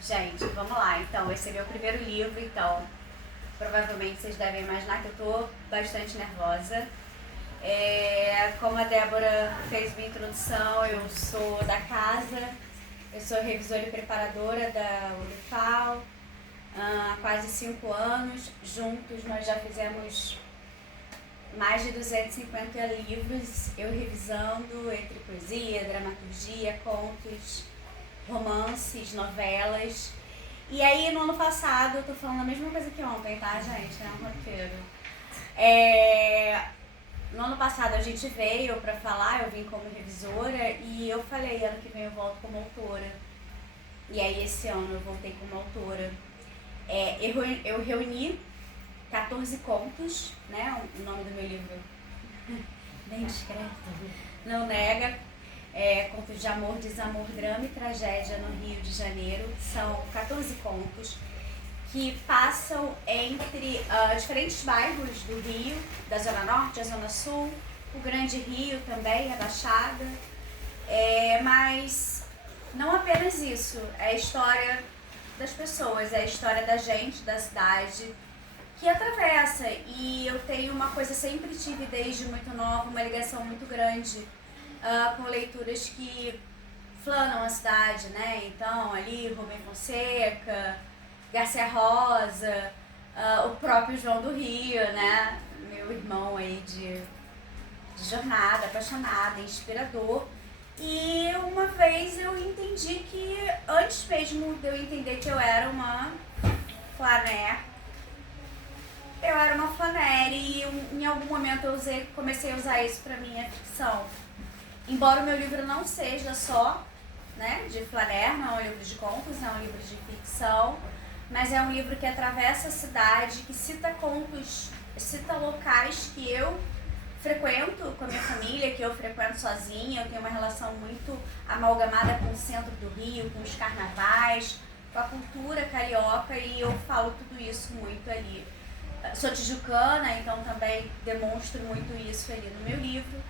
Gente, vamos lá. Então, esse é meu primeiro livro, então provavelmente vocês devem imaginar que eu tô bastante nervosa. Como a Débora fez minha introdução, eu sou da casa, eu sou revisora e preparadora da Unifal há quase 5 anos. Juntos nós já fizemos mais de 250 livros, eu revisando entre poesia, dramaturgia, contos, romances, novelas. E aí no ano passado, eu tô falando a mesma coisa que ontem, tá, gente? É um roteiro. No ano passado a gente veio pra falar, eu vim como revisora e eu falei, ano que vem eu volto como autora. E aí esse ano eu voltei como autora. Eu reuni 14 contos, né? O nome do meu livro, bem discreto, não nega. Contos de amor, desamor, drama e tragédia no Rio de Janeiro. São 14 contos que passam entre diferentes bairros do Rio, da Zona Norte, a Zona Sul, o Grande Rio também, a Baixada. Mas não apenas isso, é a história das pessoas, é a história da gente, da cidade, que atravessa. E eu tenho uma coisa, sempre tive desde muito nova, uma ligação muito grande com leituras que flanam a cidade, né? Então, ali, Rubem Fonseca, Garcia Rosa, o próprio João do Rio, né? Meu irmão aí de jornada, apaixonado, inspirador. E uma vez eu entendi que, antes mesmo de eu entender que eu era uma flaner, e em algum momento eu comecei a usar isso para minha ficção. Embora o meu livro não seja só, né, de flaner, não é um livro de contos, é um livro de ficção, mas é um livro que atravessa a cidade, que cita contos, cita locais que eu frequento com a minha família, que eu frequento sozinha. Eu tenho uma relação muito amalgamada com o centro do Rio, com os carnavais, com a cultura carioca, e eu falo tudo isso muito ali. Sou tijucana, então também demonstro muito isso ali no meu livro.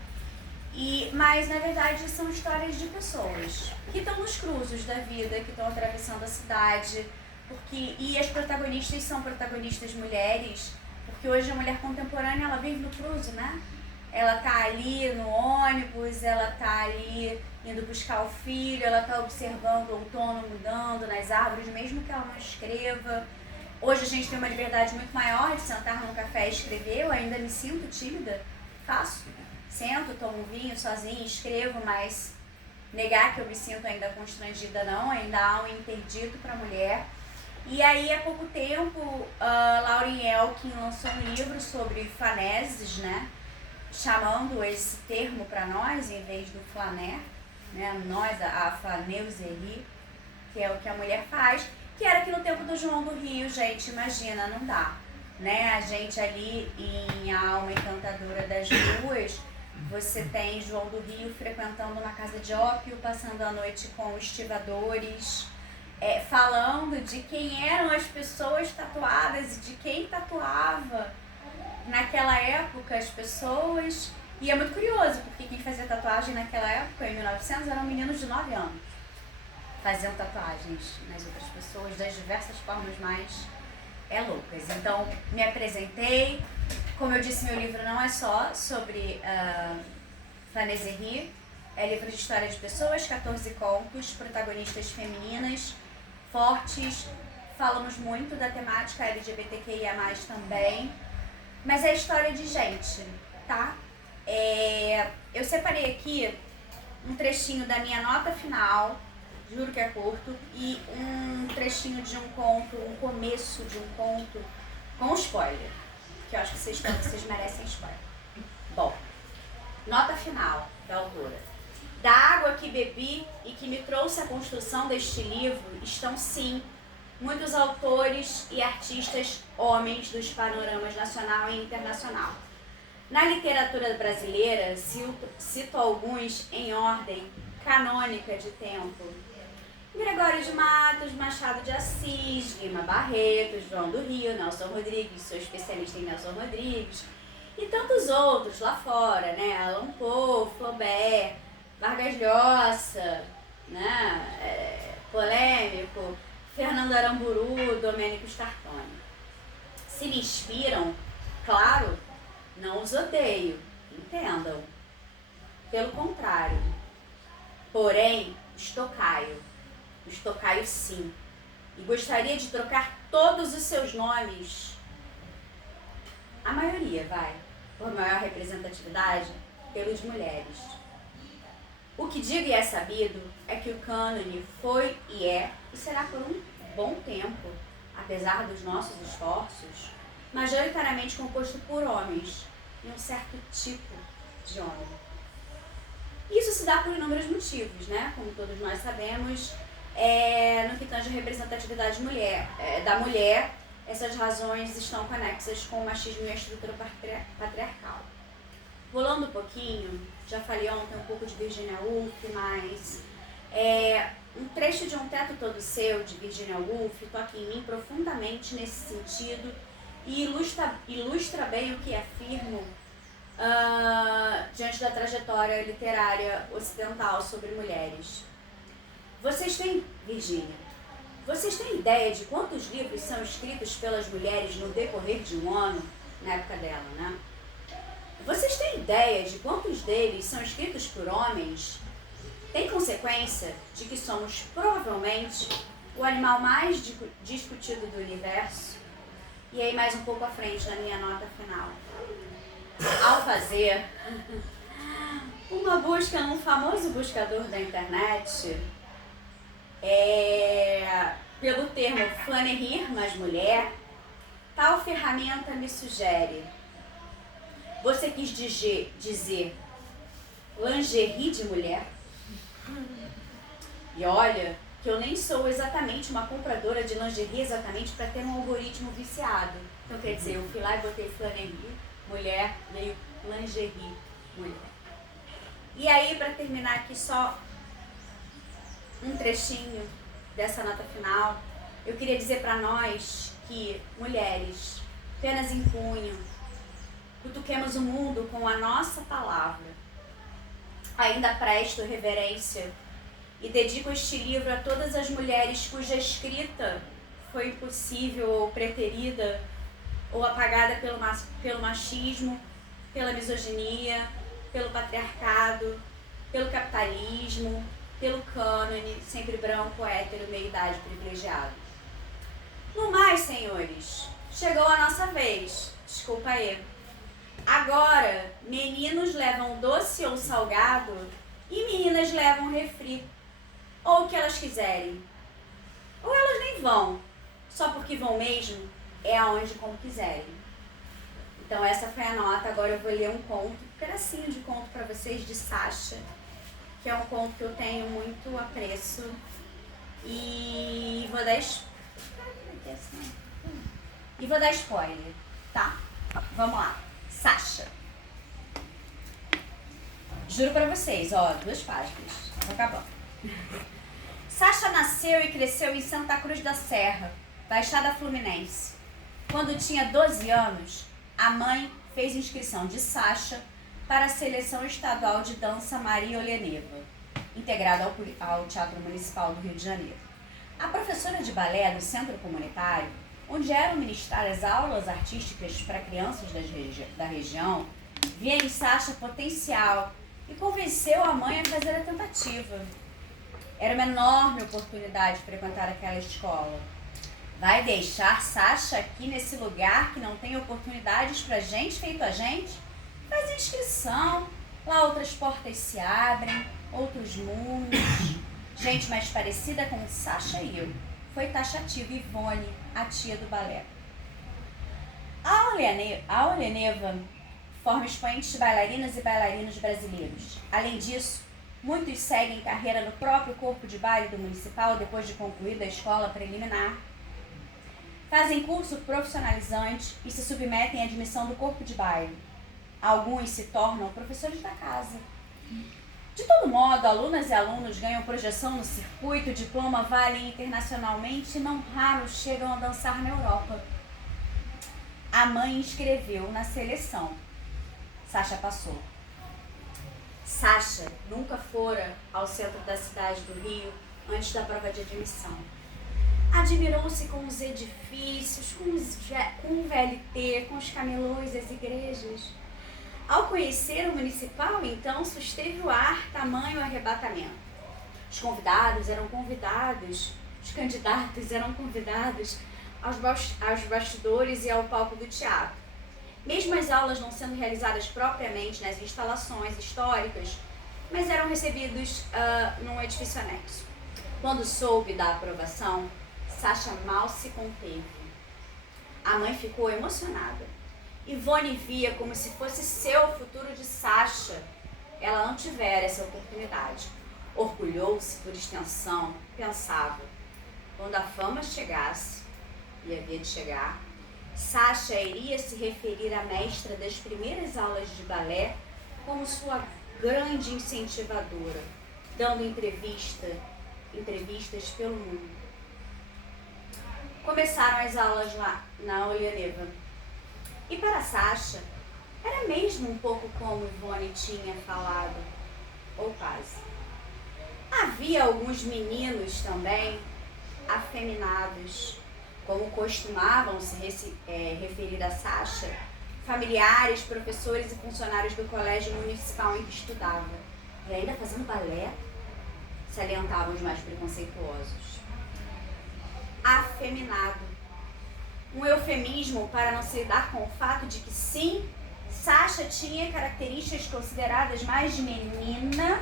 Mas na verdade são histórias de pessoas que estão nos cruzos da vida, que estão atravessando a cidade, e as protagonistas são protagonistas mulheres, porque hoje a mulher contemporânea ela vive no cruzo, né? Ela tá ali no ônibus, ela tá ali indo buscar o filho, ela tá observando o outono mudando nas árvores, mesmo que ela não escreva. Hoje a gente tem uma liberdade muito maior de sentar num café e escrever. Eu ainda me sinto tímida, faço. Sento, tomo vinho sozinha, escrevo, mas negar que eu me sinto ainda constrangida não, ainda há um interdito para a mulher. E aí, há pouco tempo, Lauren Elkin lançou um livro sobre flaneses, né? Chamando esse termo para nós, em vez do flaner, né? Nós, a flaneuserie, que é o que a mulher faz, que era que no tempo do João do Rio, gente, imagina, não dá, né? A gente ali em A Alma Encantadora das Ruas, você tem João do Rio frequentando uma casa de ópio, passando a noite com estivadores, falando de quem eram as pessoas tatuadas e de quem tatuava naquela época as pessoas. E é muito curioso, porque quem fazia tatuagem naquela época, em 1900, eram meninos de 9 anos. Faziam tatuagens nas outras pessoas das diversas formas mais loucas. Então, me apresentei. Como eu disse, meu livro não é só sobre flaneserie, é livro de história de pessoas, 14 contos, protagonistas femininas, fortes. Falamos muito da temática LGBTQIA+, também, mas é história de gente, tá? Eu separei aqui um trechinho da minha nota final, juro que é curto, e um trechinho de um conto, um começo de um conto com spoiler, que eu acho que vocês merecem spoiler. Bom, nota final da autora. Da água que bebi e que me trouxe à construção deste livro estão, sim, muitos autores e artistas homens dos panoramas nacional e internacional. Na literatura brasileira, cito alguns em ordem canônica de tempo: Gregório de Matos, Machado de Assis, Lima Barreto, João do Rio, Nelson Rodrigues, sou especialista em Nelson Rodrigues, e tantos outros lá fora, né? Allan Poe, Flaubert, Vargas Llosa, né? Polêmico, Érico, Fernando Aramburu, Domênico Startoni. Se me inspiram, claro, não os odeio, entendam. Pelo contrário. Porém, os tocaio sim. E gostaria de trocar todos os seus nomes, a maioria, por maior representatividade, pelos mulheres. O que digo e é sabido é que o cânone foi e é, e será por um bom tempo, apesar dos nossos esforços, majoritariamente composto por homens e um certo tipo de homem. Isso se dá por inúmeros motivos, né? Como todos nós sabemos, no que tange a representatividade da mulher, essas razões estão conexas com o machismo e a estrutura patriarcal. Volando um pouquinho, já falei ontem um pouco de Virginia Woolf, mas um trecho de Um Teto Todo Seu, de Virginia Woolf, toca em mim profundamente nesse sentido e ilustra bem o que afirmo diante da trajetória literária ocidental sobre mulheres. Vocês têm ideia de quantos livros são escritos pelas mulheres no decorrer de um ano, na época dela, né? Vocês têm ideia de quantos deles são escritos por homens? Tem consequência de que somos provavelmente o animal mais discutido do universo? E aí mais um pouco à frente na minha nota final. Ao fazer uma busca num famoso buscador da internet, pelo termo flannery, mas mulher, tal ferramenta me sugere: você quis dizer lingerie de mulher? E olha que eu nem sou exatamente uma compradora de lingerie exatamente para ter um algoritmo viciado. Então quer dizer, eu fui lá e botei flannery, mulher, meio lingerie, mulher. E aí, para terminar aqui só um trechinho dessa nota final, eu queria dizer para nós que, mulheres, penas em punho, cutuquemos o mundo com a nossa palavra. Ainda presto reverência e dedico este livro a todas as mulheres cuja escrita foi impossível ou preterida ou apagada pelo machismo, pela misoginia, pelo patriarcado, pelo capitalismo, pelo cânone, sempre branco, hétero, meia-idade, privilegiado. No mais, senhores, chegou a nossa vez. Desculpa aí. Agora, meninos levam doce ou salgado e meninas levam refri, ou o que elas quiserem. Ou elas nem vão, só porque vão mesmo, é aonde como quiserem. Então essa foi a nota. Agora eu vou ler um conto, um pedacinho de conto para vocês, de Sasha, que é um conto que eu tenho muito apreço. E vou dar spoiler, tá? Vamos lá. Sasha. Juro pra vocês, 2 páginas. Tá acabando. Sasha nasceu e cresceu em Santa Cruz da Serra, Baixada Fluminense. Quando tinha 12 anos, a mãe fez inscrição de Sasha para a Seleção Estadual de Dança Maria Olhaneva, integrada ao Teatro Municipal do Rio de Janeiro. A professora de balé do centro comunitário, onde eram ministradas aulas artísticas para crianças da região, via em Sasha potencial e convenceu a mãe a fazer a tentativa. Era uma enorme oportunidade de frequentar aquela escola. Vai deixar Sasha aqui nesse lugar que não tem oportunidades pra gente, feito a gente? Faz inscrição, lá outras portas se abrem, outros mundos. Gente mais parecida com Sasha e eu. Foi taxativa Ivone, a tia do balé. A Olhaneva forma expoentes bailarinas e bailarinos brasileiros. Além disso, muitos seguem carreira no próprio corpo de baile do municipal depois de concluída a escola preliminar. Fazem curso profissionalizante e se submetem à admissão do corpo de baile. Alguns se tornam professores da casa. De todo modo, alunas e alunos ganham projeção no circuito, diploma valem internacionalmente e não raros chegam a dançar na Europa. A mãe inscreveu na seleção. Sasha passou. Sasha nunca fora ao centro da cidade do Rio antes da prova de admissão. Admirou-se com os edifícios, com o VLT, com os camelôs, as igrejas. Ao conhecer o municipal, então, susteve o ar tamanho arrebatamento. Os convidados eram convidados, os candidatos eram convidados aos bastidores e ao palco do teatro. Mesmo as aulas não sendo realizadas propriamente nas instalações históricas, mas eram recebidos num edifício anexo. Quando soube da aprovação, Sasha mal se conteve. A mãe ficou emocionada. Ivone via como se fosse seu futuro de Sasha. Ela não tivera essa oportunidade. Orgulhou-se por extensão, pensava, quando a fama chegasse, e havia de chegar, Sasha iria se referir à mestra das primeiras aulas de balé como sua grande incentivadora, dando entrevistas pelo mundo. Começaram as aulas lá na Olianeva. E para Sasha, era mesmo um pouco como Ivone tinha falado, ou quase. Havia alguns meninos também, afeminados, como costumavam se referir a Sasha, familiares, professores e funcionários do colégio municipal em que estudava. E ainda fazendo balé, salientavam os mais preconceituosos. Afeminado. Um eufemismo para não se lidar com o fato de que sim, Sasha tinha características consideradas mais de menina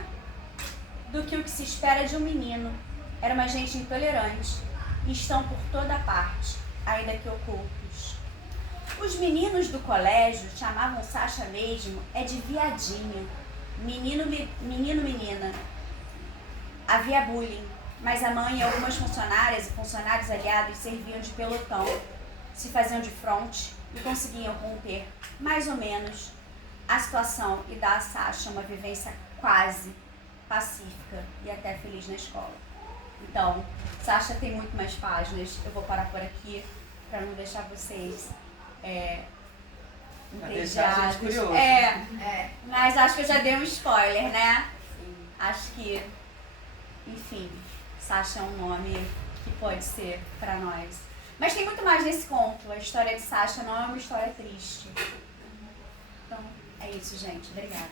do que o que se espera de um menino. Era uma gente intolerante e estão por toda parte, ainda que ocultos. Os meninos do colégio chamavam Sasha mesmo de viadinho, menina. Havia bullying, mas a mãe e algumas funcionárias e funcionários aliados serviam de pelotão, se faziam de fronte e conseguiam conter, mais ou menos, a situação e dar a Sasha uma vivência quase pacífica e até feliz na escola. Então, Sasha tem muito mais páginas, eu vou parar por aqui para não deixar vocês entediados. Mas acho que eu já dei um spoiler, né? Acho que, enfim, Sasha é um nome que pode ser para nós. Mas tem muito mais nesse conto. A história de Sasha não é uma história triste. Então, é isso, gente. Obrigada.